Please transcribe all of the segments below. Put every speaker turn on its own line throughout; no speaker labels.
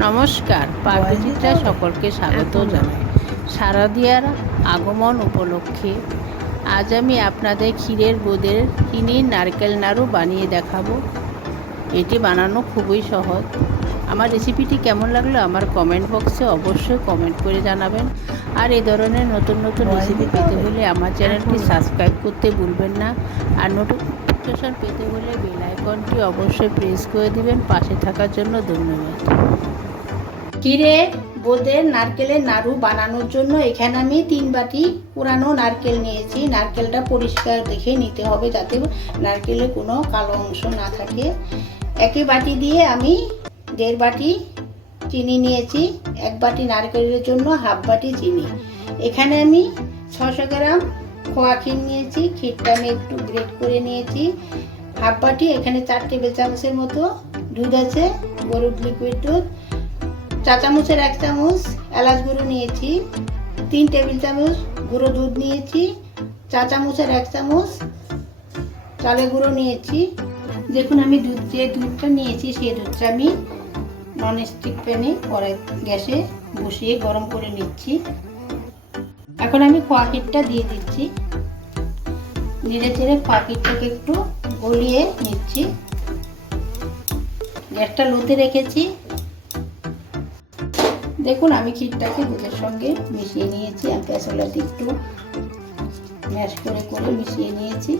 নমস্কার পাকবিচিত্রা সকলকে স্বাগত জানাই। শারদীয়ার আগমন উপলক্ষে আজ আমি আপনাদের ক্ষীরের বোঁদের চিনির নারকেল নাড়ু বানিয়ে দেখাবো। এটি বানানো খুবই সহজ। আমার রেসিপিটি কেমন লাগল আমার কমেন্ট বক্সে অবশ্যই কমেন্ট করে জানাবেন। আর এই ধরনের নতুন নতুন রেসিপি পেতে হলে আমার চ্যানেলটি সাবস্ক্রাইব করতে ভুলবেন না। আর নোটিফিকেশন পেতে হলে বেল আইকনটি অবশ্যই প্রেস করে দিবেন, পাশে থাকার জন্য ধন্যবাদ। ক্ষীরে বোঁদের নারকেলের নাড়ু বানানোর জন্য এখানে আমি তিন বাটি পুরানো নারকেল নিয়েছি। নারকেলটা পরিষ্কার দেখে নিতে হবে যাতে নারকেলে কোনো কালো অংশ না থাকে। একই বাটি দিয়ে আমি দেড় বাটি চিনি নিয়েছি, এক বাটি নারকেলের জন্য হাফ বাটি চিনি। এখানে আমি ছশো গ্রাম খোয়া ক্ষীর নিয়েছি, ক্ষীরটা আমি একটু গ্রেট করে নিয়েছি। হাফ বাটি, এখানে চার টেবিল চামচের মতো দুধ আছে, গরুর লিকুইড দুধ। চা চামচের এক চামচ এলাচ গুঁড়ো নিয়েছি, তিন টেবিল চামচ গুঁড়ো দুধ নিয়েছি, চা চামচের এক চামচ চালের গুঁড়ো নিয়েছি। দেখুন, আমি দুধ যে দুধটা নিয়েছি সেই দুধটা আমি নন স্টিক প্যানে পরে গ্যাসে বসিয়ে গরম করে নিচ্ছি। এখন আমি ক্ষীরটা দিয়ে দিচ্ছি। চেড়ে খোয়া ক্ষীরটাকে একটু গলিয়ে নিচ্ছি। গ্যাসটা লোতে রেখেছি। দেখুন, আমি ক্ষীরটাকে দুধের সঙ্গে মিশিয়ে নিয়েছি। আমি পেঁচালাটি একটু ম্যাশ করে করে মিশিয়ে নিয়েছি।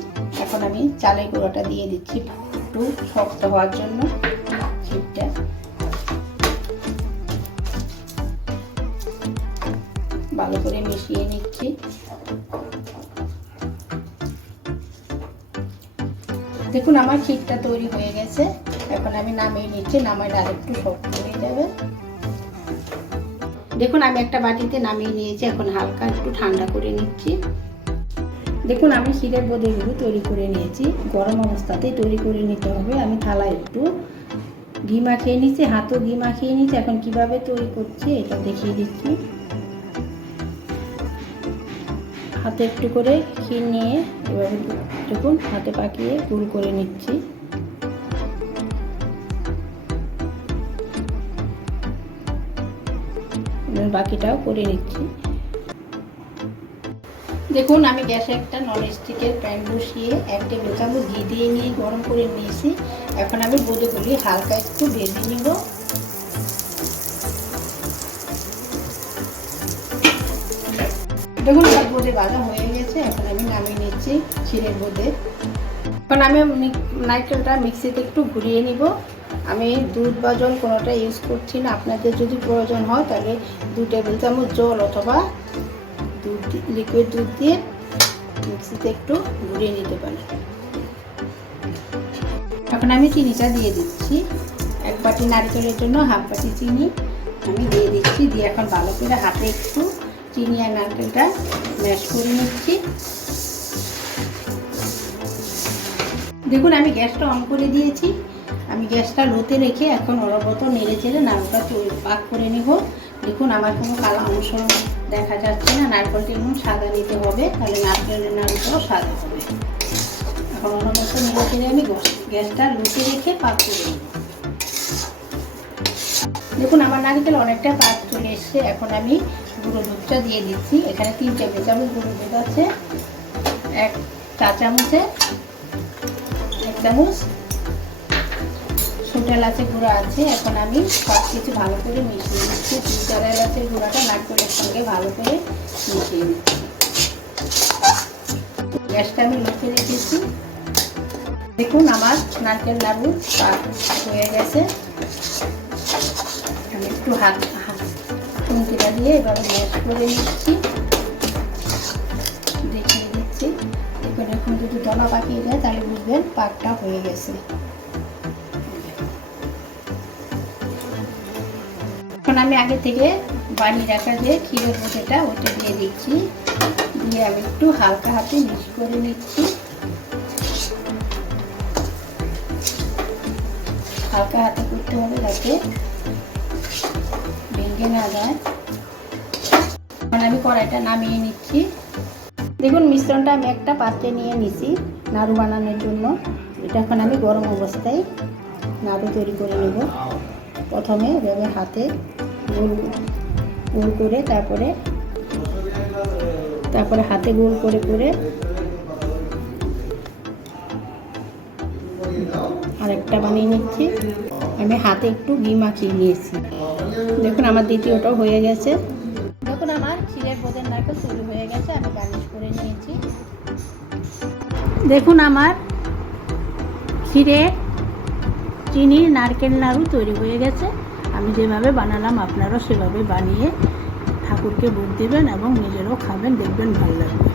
এখন আমি চালের গুঁড়োটা দিয়ে দিচ্ছি একটু শক্ত হওয়ার জন্য ক্ষীরটা। ভালো করে মিশিয়ে নিচ্ছি। দেখুন, আমার ক্ষীরটা তৈরি হয়ে গেছে। এখন আমি নামিয়ে নিচ্ছি, নামাইলে আর একটু শক্ত হয়ে যাবে। দেখুন, আমি একটা বাটিতে নামিয়ে নিয়েছি, এখন হালকা একটু ঠান্ডা করে নিচ্ছি। দেখুন, আমি ক্ষীরের বোঁদেগুলো তৈরি করে নিয়েছি। গরম অবস্থাতেই তৈরি করে নিতে হবে। আমি থালায় একটু ঘি মাখিয়ে নিচ্ছি, হাতও ঘি মাখিয়ে নিচ্ছি। এখন কীভাবে তৈরি করছি, এটা দেখিয়ে দিচ্ছি। হাতে একটু করে ঘি নিয়ে এভাবে দেখুন হাতে পাকিয়ে গুল করে নিচ্ছি। বাকিটাও করে নিচ্ছি। দেখুন, আমি গ্যাসে একটা নন স্টিকের প্যান বসিয়ে এক টেবিল চামচ ঘি দিয়ে নিয়ে গরম করে নিয়েছি। এখন আমি বোঁদেগুলি হালকা একটু ভেজে নিব। দেখুন আমার বোঁদে ভাজা হয়ে গেছে, এখন আমি নামিয়ে নিচ্ছি ক্ষীরের বোঁদে এখন আমি নারকেলটা মিক্সিতে একটু ঘুরিয়ে নিব। আমি দুধ বা জল কোনোটা ইউজ করছি না। আপনাদের যদি প্রয়োজন হয়, তাহলে দু টেবিল চামচ জল অথবা দুধ লিকুইড দুধ দিয়ে মিক্সিতে একটু ঘুরিয়ে নিতে পারি এখন আমি চিনিটা দিয়ে দিচ্ছি। এক বাটি নারকেলের জন্য হাফ বাটি চিনি আমি দিয়ে দিচ্ছি। দিয়ে এখন ভালো করে হাতে একটু চিনি আর নারকেলটা ম্যাশ করে নিচ্ছি। দেখুন, আমি গ্যাসটা অন করে দিয়েছি। আমি গ্যাসটা লোতে রেখে এখন অরবত নেড়ে চেড়ে নাড়ুটা পাক করে নেব। দেখুন, আমার কোনো কালো অংশ দেখা যাচ্ছে না। নারকেলটা এমন সাদা নিতে হবে, তাহলে নারকেলের নাড়ুটাও সাদা হবে। এখন অরবত নেড়ে চেড়ে আমি গ্যাসটা লোতে রেখে পাক করে নেব। দেখুন, আমার নারকেল অনেকটা পাক চলে এসছে। এখন আমি গুঁড়ো দুধটা দিয়ে দিচ্ছি। এখানে তিন টেবিল চামচ গুঁড়ো দুধ আছে, এক চা চামচে, এক চামচ ছোট এলাচের গুঁড়ো আছে। এখন আমি সব কিছু ভালো করে মিশিয়ে নিচ্ছি। তিন চার এলাচের গুঁড়োটা নারকেলের সঙ্গে ভালো করে মিশিয়ে নিচ্ছি। গ্যাসটা আমি লুচে রেখেছি। দেখুন আমার নারকেল নাড়ু হয়ে গেছে। আমি একটু হাত খুন্তিটা দিয়ে এভাবে ম্যাশ করে নিচ্ছি। দেখিয়ে দিচ্ছি। দেখুন এখন যদি দলা পাকিয়ে যায়, তাহলে বুঝবেন পাকটা হয়ে গেছে। এখন আমি আগে থেকে বানিয়ে রাখা যে ক্ষীরের বোঝাটা ওটা দিয়ে দিচ্ছি। দিয়ে আমি একটু হালকা হাতে মিক্স করে নিচ্ছি। হালকা হাতে করতে হবে যাতে ভেঙে না যায়। এখন আমি কড়াইটা নামিয়ে নিচ্ছি। দেখুন, মিশ্রণটা আমি একটা পাত্রে নিয়ে নিছি নাড়ু বানানোর জন্য। এটা এখন আমি গরম অবস্থায় নাড়ু তৈরি করে নেব। প্রথমে এভাবে হাতে গোল গোল করে তারপরে তারপরে হাতে গোল করে করে আরেকটা বানিয়ে নিচ্ছি। আমি হাতে একটু ঘি মাখিয়ে নিয়েছি। দেখুন আমার দ্বিতীয়টাও হয়ে গেছে। দেখুন আমার ক্ষীরের বোঁদের নারকেল তৈরি হয়ে গেছে আমি গার্নিশ করে নিয়েছি। দেখুন আমার ক্ষীরের চিনির নারকেল নাড়ু তৈরি হয়ে গেছে। আমি যেভাবে বানালাম আপনারাও সেভাবে বানিয়ে ঠাকুরকে ভোগ দেবেন এবং নিজেরাও খাবেন দেখবেন ভালো লাগবে।